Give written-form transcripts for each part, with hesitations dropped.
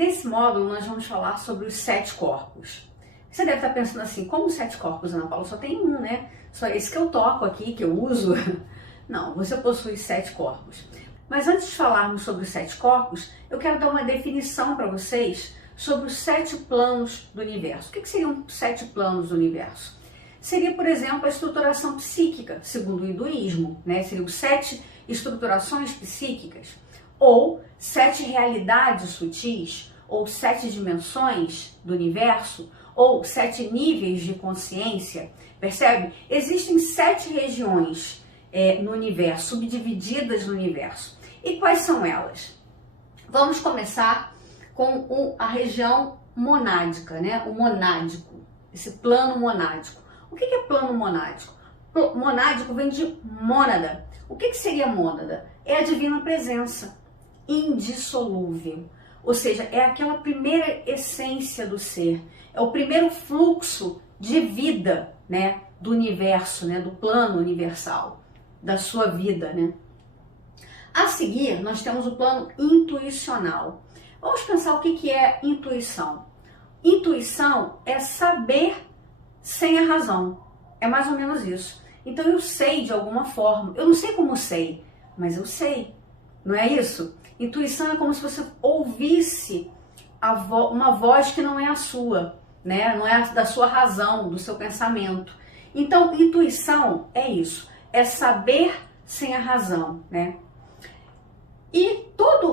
Nesse módulo, nós vamos falar sobre os 7 corpos. Você deve estar pensando assim, como 7 corpos, Ana Paula? Só tem um, né? Só esse que eu toco aqui, que eu uso. Não, você possui 7 corpos. Mas antes de falarmos sobre os 7 corpos, eu quero dar uma definição para vocês sobre os 7 planos do universo. O que seriam 7 planos do universo? Seria, por exemplo, a estruturação psíquica, segundo o hinduísmo, né? Seriam 7 estruturações psíquicas, ou 7 realidades sutis, ou 7 dimensões do universo, ou 7 níveis de consciência, percebe? Existem 7 regiões no universo, subdivididas no universo. E quais são elas? Vamos começar com a região monádica, né? O monádico, esse plano monádico. O que é plano monádico? Monádico vem de mônada. O que seria mônada? É a divina presença, indissolúvel. Ou seja, é aquela primeira essência do ser, é o primeiro fluxo de vida, né, do universo, né, do plano universal, da sua vida, né? A seguir, nós temos o plano intuicional. Vamos pensar o que é intuição. Intuição é saber sem a razão. É mais ou menos isso. Então eu sei de alguma forma. Eu não sei como sei, mas eu sei. Não é isso? Intuição é como se você ouvisse uma voz que não é a sua, né? Não é da sua razão, do seu pensamento. Então, intuição é isso. É saber sem a razão, né? E todo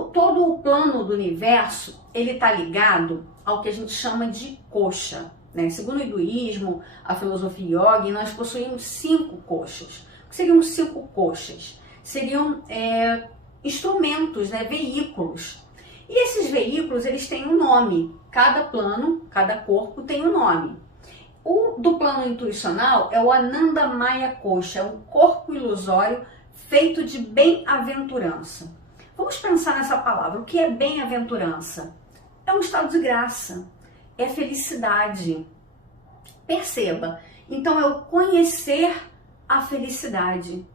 o plano do universo, ele está ligado ao que a gente chama de kosha, né? Segundo o hinduísmo, a filosofia yoga, nós possuímos 5 koshas. O que seriam 5 koshas? Seriam instrumentos, né? Veículos. E esses veículos, eles têm um nome. Cada plano, cada corpo tem um nome. O do plano intuicional é o Anandamaya Kosha, é um corpo ilusório feito de bem-aventurança. Vamos pensar nessa palavra. O que é bem-aventurança? É um estado de graça, é felicidade. Perceba, então é o conhecer a felicidade,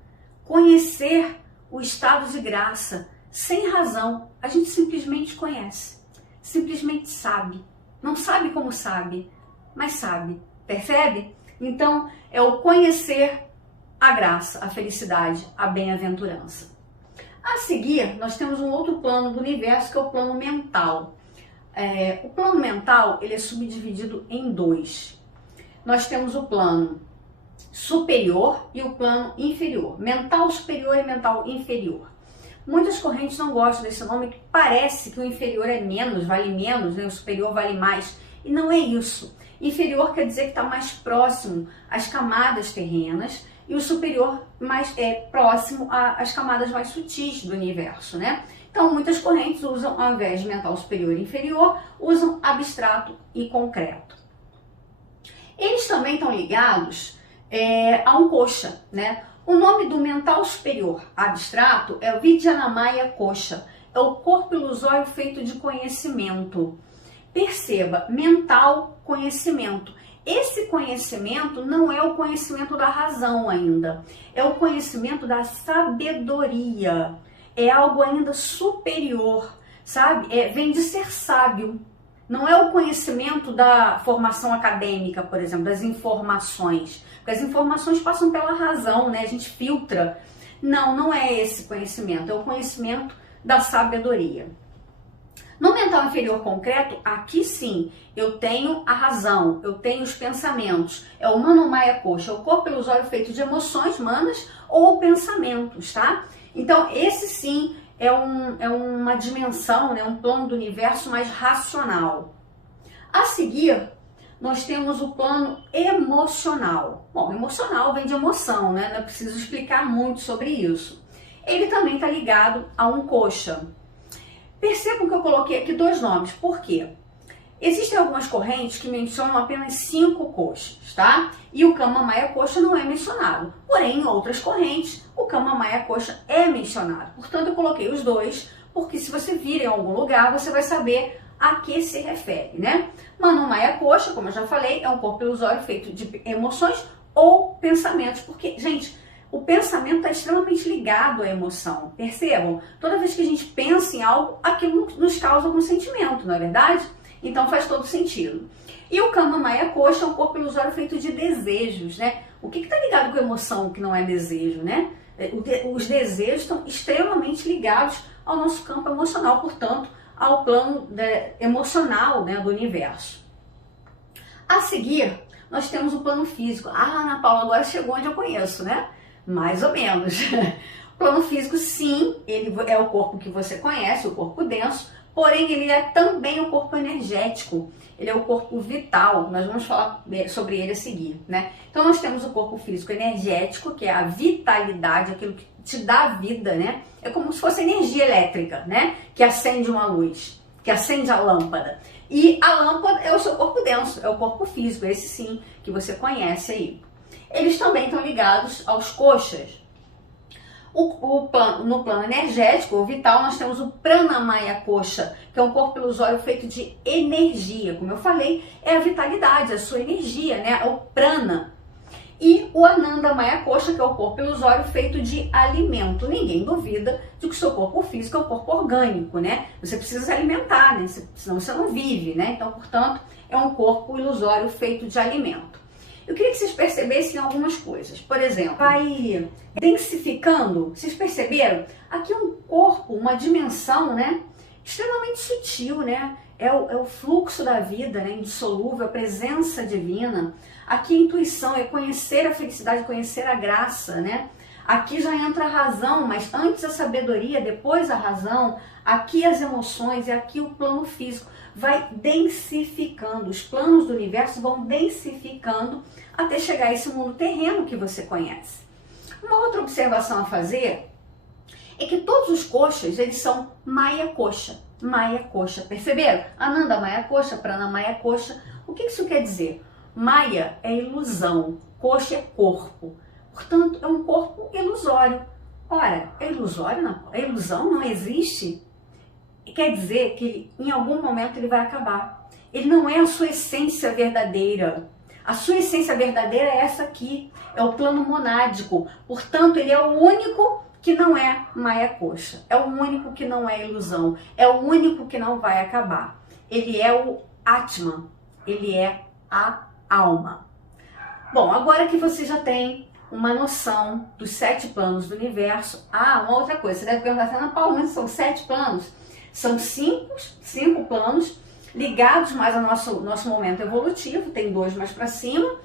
conhecer o estado de graça, sem razão. A gente simplesmente conhece, simplesmente sabe. Não sabe como sabe, mas sabe. Percebe? Então é o conhecer a graça, a felicidade, a bem-aventurança. A seguir, nós temos um outro plano do universo, que é o plano mental. O plano mental, ele é subdividido em 2. Nós temos o plano superior e o plano inferior. Mental superior e mental inferior. Muitas correntes não gostam desse nome, que parece que o inferior é menos, vale menos, né? O superior vale mais. E não é isso. Inferior quer dizer que está mais próximo às camadas terrenas, e o superior mais próximo às camadas mais sutis do universo, né? Então, muitas correntes usam, ao invés de mental superior e inferior, usam abstrato e concreto. Eles também estão ligados a um kosha, né? O nome do mental superior abstrato é o Vijnanamaya Kosha, é o corpo ilusório feito de conhecimento. Perceba, mental, conhecimento. Esse conhecimento não é o conhecimento da razão ainda, é o conhecimento da sabedoria, é algo ainda superior, sabe? Vem de ser sábio, não é o conhecimento da formação acadêmica, por exemplo, das informações, porque as informações passam pela razão, né? A gente filtra. Não é esse conhecimento, é o conhecimento da sabedoria. No mental inferior concreto, aqui sim, eu tenho a razão, eu tenho os pensamentos. É o Manomaya Kosha, o corpo ilusório feito de emoções, manas, ou pensamentos, tá? Então, esse sim é uma dimensão, né, um plano do universo mais racional. A seguir, nós temos o plano emocional. Bom, emocional vem de emoção, né? Não é preciso explicar muito sobre isso. Ele também está ligado a um kosha. Percebam que eu coloquei aqui 2 nomes. Por quê? Existem algumas correntes que mencionam apenas 5 koshas, tá? E o Kamamaya Kosha não é mencionado. Porém, em outras correntes, o Kamamaya Kosha é mencionado. Portanto, eu coloquei os 2, porque se você vir em algum lugar, você vai saber a que se refere, né? Manomaya Kosha, como eu já falei, é um corpo ilusório feito de emoções ou pensamentos. Porque, gente, O pensamento está extremamente ligado à emoção, percebam? Toda vez que a gente pensa em algo, aquilo nos causa algum sentimento, não é verdade? Então faz todo sentido. E o Kama Maya Kosha é um corpo ilusório feito de desejos, né? O que está ligado com emoção que não é desejo, né? Os desejos estão extremamente ligados ao nosso campo emocional, portanto, ao plano emocional, né, do universo. A seguir, nós temos o plano físico. Ah, Ana Paula, agora chegou onde eu conheço, né? Mais ou menos. O plano físico, sim, ele é o corpo que você conhece, o corpo denso, porém ele é também o corpo energético. Ele é o corpo vital, nós vamos falar sobre ele a seguir, né? Então nós temos o corpo físico energético, que é a vitalidade, aquilo que te dá vida, né? É como se fosse energia elétrica, né? Que acende uma luz, que acende a lâmpada. E a lâmpada é o seu corpo denso, é o corpo físico, esse sim, que você conhece aí. Eles também estão ligados aos koshas. No plano energético ou vital, nós temos o Pranamaya Kosha, que é um corpo ilusório feito de energia. Como eu falei, é a vitalidade, a sua energia, né? É o prana. E o Anandamaya Kosha, que é o corpo ilusório feito de alimento. Ninguém duvida de que o seu corpo físico é um corpo orgânico, né? Você precisa se alimentar, né? Senão você não vive, né? Então, portanto, é um corpo ilusório feito de alimento. Eu queria que vocês percebessem algumas coisas. Por exemplo, vai densificando. Vocês perceberam? Aqui é um corpo, uma dimensão, né? Extremamente sutil, né? É o fluxo da vida, né? Indissolúvel, a presença divina. Aqui a intuição é conhecer a felicidade, conhecer a graça, né? Aqui já entra a razão, mas antes a sabedoria, depois a razão. Aqui as emoções e aqui o plano físico. Vai densificando, os planos do universo vão densificando até chegar a esse mundo terreno que você conhece. Uma outra observação a fazer é que todos os koshas, eles são Maya Kosha. Maya Kosha, perceberam? Ananda Maya Kosha, Prana Maya Kosha. O que isso quer dizer? Maya é ilusão, Kosha é corpo. Portanto, é um corpo ilusório. Ora, é ilusório? A ilusão não existe. Quer dizer que em algum momento ele vai acabar. Ele não é a sua essência verdadeira. A sua essência verdadeira é essa aqui, é o plano monádico. Portanto, ele é o único que não é Maya Kosha. É o único que não é ilusão. É o único que não vai acabar. Ele é o Atman. Ele é a alma. Bom, agora que você já tem uma noção dos 7 planos do universo. Ah, uma outra coisa. Você deve perguntar, Ana Paula, mas são 7 planos? São 5 planos ligados mais ao nosso momento evolutivo, tem 2 mais para cima,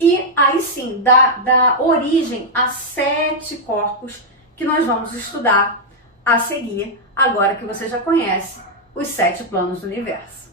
e aí sim dá origem a 7 corpos que nós vamos estudar a seguir, agora que você já conhece os 7 planos do universo.